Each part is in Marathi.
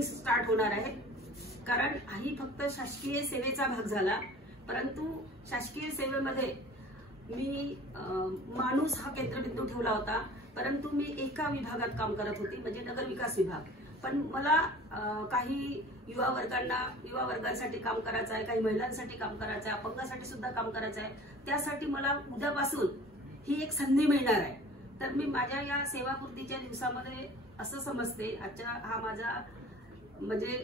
मीटिंग स्टार्ट होणार आहे, कारण ही फक्त शासकीय सेवेचा भाग झाला, परंतु शासकीय सेवेमध्ये मी माणूस हा केंद्रबिंदू ठेवला होता, परंतु मी एका विभागात काम करत होती, म्हणजे नगर विकास विभाग. पण मला काही युवा वर्गांसाठी काम करायचं आहे, काही महिलांसाठी काम करायचं आहे, अपंगासाठी सुद्धा काम करायचं आहे. त्यासाठी मला उद्यापासून ही एक संधी मिळणार आहे. तर मी माझ्या या सेवापूर्तीच्या दिवसामध्ये असं समजते, आजचा हा माझा म्हणजे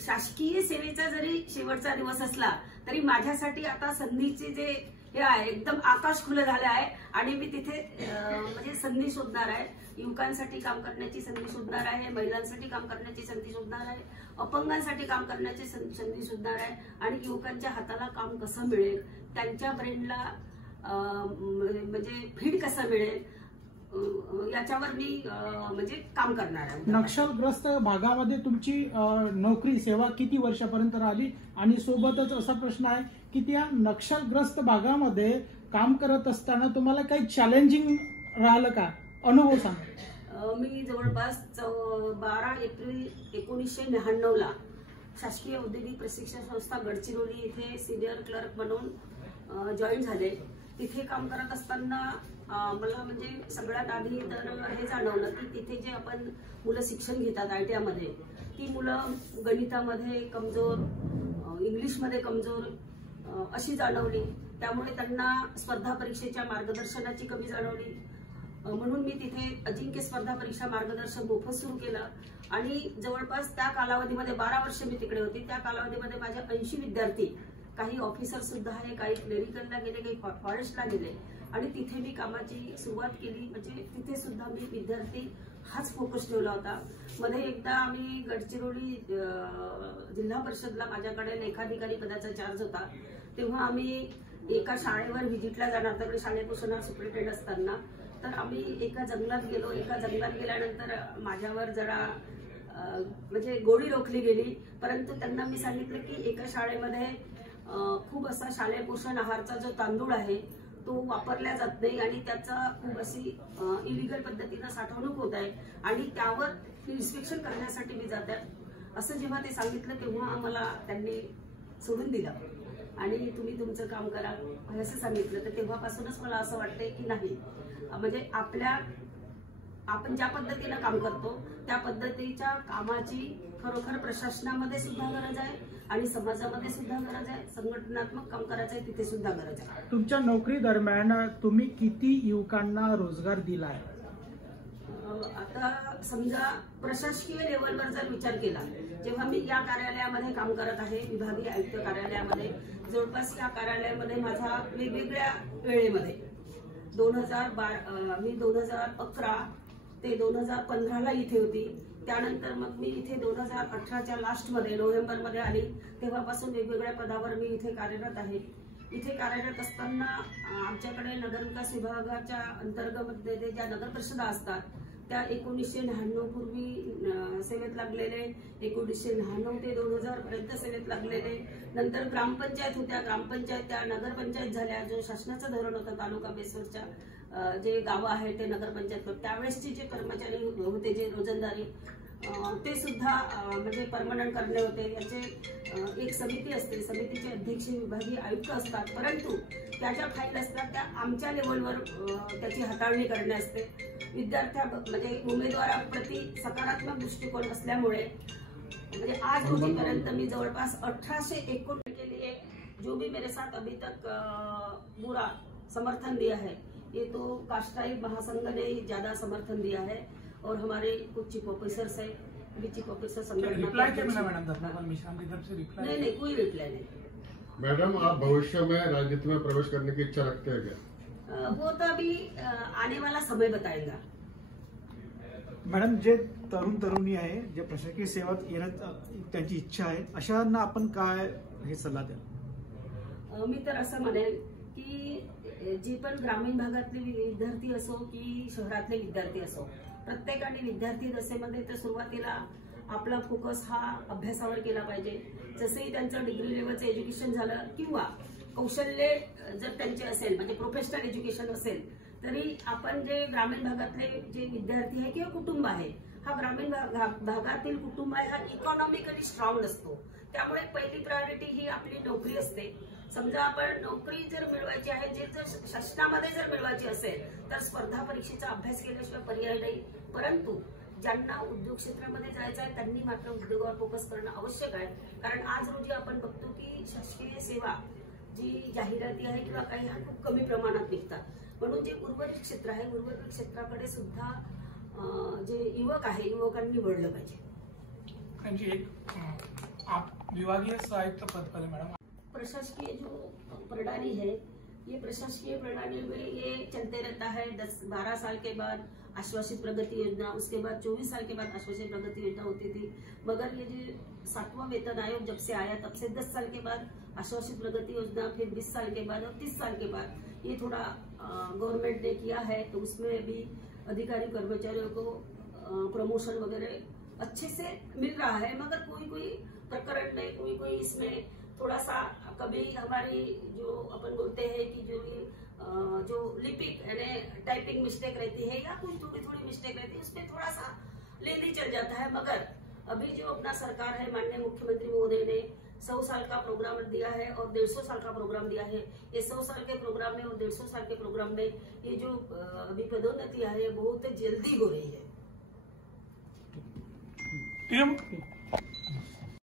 शासकीय सेवेचा जरी शेवटचा दिवस असला तरी माझ्यासाठी आता संधीचे जे हे आहे एकदम आकाश खुलं झालं आहे आणि मी तिथे म्हणजे संधी शोधणार आहे. युवकांसाठी काम करण्याची संधी शोधणार आहे, महिलांसाठी काम करण्याची संधी शोधणार आहे, अपंगांसाठी काम करण्याची संधी शोधणार आहे आणि युवकांच्या हाताला काम कसं मिळेल, त्यांच्या ब्रेनला म्हणजे फीड कसं मिळेल याच्यावर मी म्हणजे काम करणार आहे. नक्षलग्रस्त भागामध्ये तुमची नोकरी सेवा किती वर्षापर्यंत राहिली आणि सोबतच असा प्रश्न आहे की त्या नक्षलग्रस्त भागामध्ये काम करत असताना तुम्हाला काही चॅलेंजिंग राहिलं का, अनुभव सांगा. मी जवळपास 12 एप्रिल 1999 शासकीय औद्योगिक प्रशिक्षण संस्था गडचिरोली इथे सिनियर क्लर्क म्हणून जॉईन झाले. तिथे काम करत असताना मला म्हणजे सगळ्यात आधी तर हे जाणवलं की तिथे जे आपण मुलं शिक्षण घेतात ITI मध्ये, ती मुलं गणितामध्ये कमजोर, इंग्लिशमध्ये कमजोर अशी जाणवली. त्यामुळे त्यांना स्पर्धा परीक्षेच्या मार्गदर्शनाची कमी जाणवली. म्हणून मी तिथे अजिंक्य स्पर्धा परीक्षा मार्गदर्शन मोफत सुरू केलं आणि जवळपास त्या कालावधीमध्ये 12 वर्ष मी तिकडे होती. त्या कालावधीमध्ये माझे 80 विद्यार्थी, काही ऑफिसर सुद्धा आहे, काही क्लेरिकलला गेले, काही फॉरेस्टला गेले आणि तिथे मी कामाची सुरुवात केली. म्हणजे तिथे सुद्धा मी विद्यार्थी हाच फोकस ठेवला होता. मध्ये एकदा आम्ही गडचिरोली जिल्हा परिषदला माझ्याकडे लेखाधिकारी पदाचा चार्ज होता, तेव्हा आम्ही एका शाळेवर व्हिजिटला जाणार. तर शाळेपासून सुपरिटेंडेंट असताना तर आम्ही एका जंगलात गेलो. एका जंगलात गेल्यानंतर माझ्यावर जरा म्हणजे गोळी रोखली गेली, परंतु त्यांना मी सांगितलं की एका शाळेमध्ये खूप असा शालेय पोषण आहारचा जो तांदूळ आहे तो वापरला जात नाही आणि त्याचा खूप अशी इलिगल पद्धतीनं साठवणूक होत आहे आणि त्यावर इन्स्पेक्शन करण्यासाठी मी जाते असं जेव्हा ते सांगितलं तेव्हा मला त्यांनी सोडून दिलं आणि तुम्ही तुमचं काम करा असं सांगितलं. तर तेव्हापासूनच मला असं वाटतंय की नाही, म्हणजे आपण ज्या पद्धतीनं काम करतो त्या पद्धतीच्या कामाची खरोखर प्रशासनामध्ये सुद्धा गरज आहे आणि समाजामध्ये सुद्धा गरज आहे, संघटनात्मक काम करायचं आहे तिथे सुद्धा गरज आहे. तुमच्या नोकरी दरम्यान तुम्ही किती युवकांना रोजगार दिलाय? आता समजा प्रशासकीय लेवलवर जर विचार केला, जेव्हा मी या कार्यालयामध्ये काम करत आहे, विभागीय आयुक्त कार्यालयामध्ये, जवळपास या कार्यालयामध्ये माझा वेगवेगळ्या वेळेमध्ये मी 2011 ते 2015ला इथे होती. त्यानंतर मग मी इथे 2018च्या लास्टमध्ये नोव्हेंबरमध्ये आली. तेव्हापासून वेगवेगळ्या पदावर मी इथे कार्यरत आहे. इथे कार्यरत असताना आमच्याकडे नगरविकास विभागाच्या अंतर्गत ज्या नगर परिषदा असतात त्या 1999 पूर्वी सेवेत लागलेले, 1999 ते 2000 पर्यंत सेवेत लागलेले. नंतर ग्रामपंचायत होत्या, ग्रामपंचायत त्या नगरपंचायत झाल्या. जो शासनाचं धोरण होतं तालुका बेसवरच्या जे गावं आहेत ते नगरपंचायत, त्यावेळेसचे जे कर्मचारी होते जे रोजंदारी ते सुद्धा म्हणजे परमनंट करणे होते. याचे एक समिती असते, समितीचे अध्यक्ष विभागीय आयुक्त असतात, परंतु त्या ज्या फाईल असतात त्या आमच्या लेवलवर त्याची हाताळणी करणे असते. विद्यार्थ्या म्हणजे उमेदवाराप्रती सकारात्मक दृष्टिकोन असल्यामुळे म्हणजे आज रोजीपर्यंत मी जवळपास 1861 के लिए जो भी मेरे साथ अभी तक पूरा समर्थन दिया है, ये तो काष्ठाई महासंघ ने ही ज्यादा समर्थन दिया है और हमारे कुछ चीफ ऑफिसर्स है, चीफ ऑफिसर संगठन नहीं कोई रिप्लाई नहीं. मैडम, आप भविष्य में राजनीति में प्रवेश करने की इच्छा रखते हैं क्या? वो तो अभी आने वाला समय बताएगा. मॅडम, जे तरुणी आहे, जे प्रशासकीय सेवेत येण्याची त्यांची इच्छा आहे, अशांना आपण काय हे सल्ला द्याल? मी तर असं म्हणेन की जी पण ग्रामीण भागातले विद्यार्थी असो की शहरातले विद्यार्थी असो, प्रत्येकाने विद्यार्थी दशेमध्ये तर सुरुवातीला आपला फोकस हा अभ्यासावर केला पाहिजे. जसंही त्यांचं डिग्री लेवलचं एज्युकेशन झालं किंवा कौशल्य जर त्यांचे असेल म्हणजे प्रोफेशनल एज्युकेशन असेल, तरी आपण जे ग्रामीण भागातले जे विद्यार्थी आहे किंवा कुटुंब आहे हा ग्रामीण भागातील कुटुंब आहे, हा इकॉनॉमिकली स्ट्रॉंग नसतो. त्यामुळे पहिली प्रायोरिटी ही आपली नोकरी असते. समजा आपण नोकरी जर मिळवायची आहे, जर शासनामध्ये जर मिळवायची असेल तर स्पर्धा परीक्षेचा अभ्यास केल्याशिवाय पर्याय नाही. परंतु ज्यांना उद्योग क्षेत्रामध्ये जायचं आहे त्यांनी मात्र उद्योगावर फोकस करणं आवश्यक आहे. कारण आज रोजी आपण बघतो की शासकीय सेवा जी जाहिराती आहे किंवा काही हा खूप कमी प्रमाणात निघतात. म्हणून जे उर्वरित क्षेत्र आहे, उर्वरित क्षेत्राकडे सुद्धा जे युवक आहे, युवकांनी वळलं पाहिजे. त्यांची एक विभागीय सहायक पद पर मैडम, प्रशासकीय जो प्रणाली है, ये प्रशासकीय प्रणाली में ये चलते रहता है. 10-12 साल के बाद आश्वासित प्रगति योजना, उसके बाद 24 साल के बाद आश्वासित प्रगति योजना होती थी. मगर ये जो 7वां वेतन आयोग जब से आया तब से 10 साल के बाद आश्वासित प्रगति योजना, फिर 20 साल के बाद और 30 साल के बाद ये थोड़ा गवर्नमेंट ने किया है. तो उसमें अभी अधिकारी कर्मचारियों को प्रमोशन वगैरह अच्छे से मिल रहा है. मगर कोई प्रकरण में कोई इसमें थोड़ा सा कभी हमारी जो अपन बोलते हैं कि जो लिपिक यानी टाइपिंग मिस्टेक रहती है या कुछ थोड़ी मिस्टेक रहती है, उसमें थोड़ा सा लेंदी चल जाता है. मगर अभी जो अपना सरकार है, माननीय मुख्यमंत्री महोदय ने 100 साल का प्रोग्राम दिया है और 150 साल का प्रोग्राम दिया है. ये 100 साल के प्रोग्राम में और 150 साल के प्रोग्राम में ये जो अभी पदोन्नति है बहुत जल्दी हो रही है.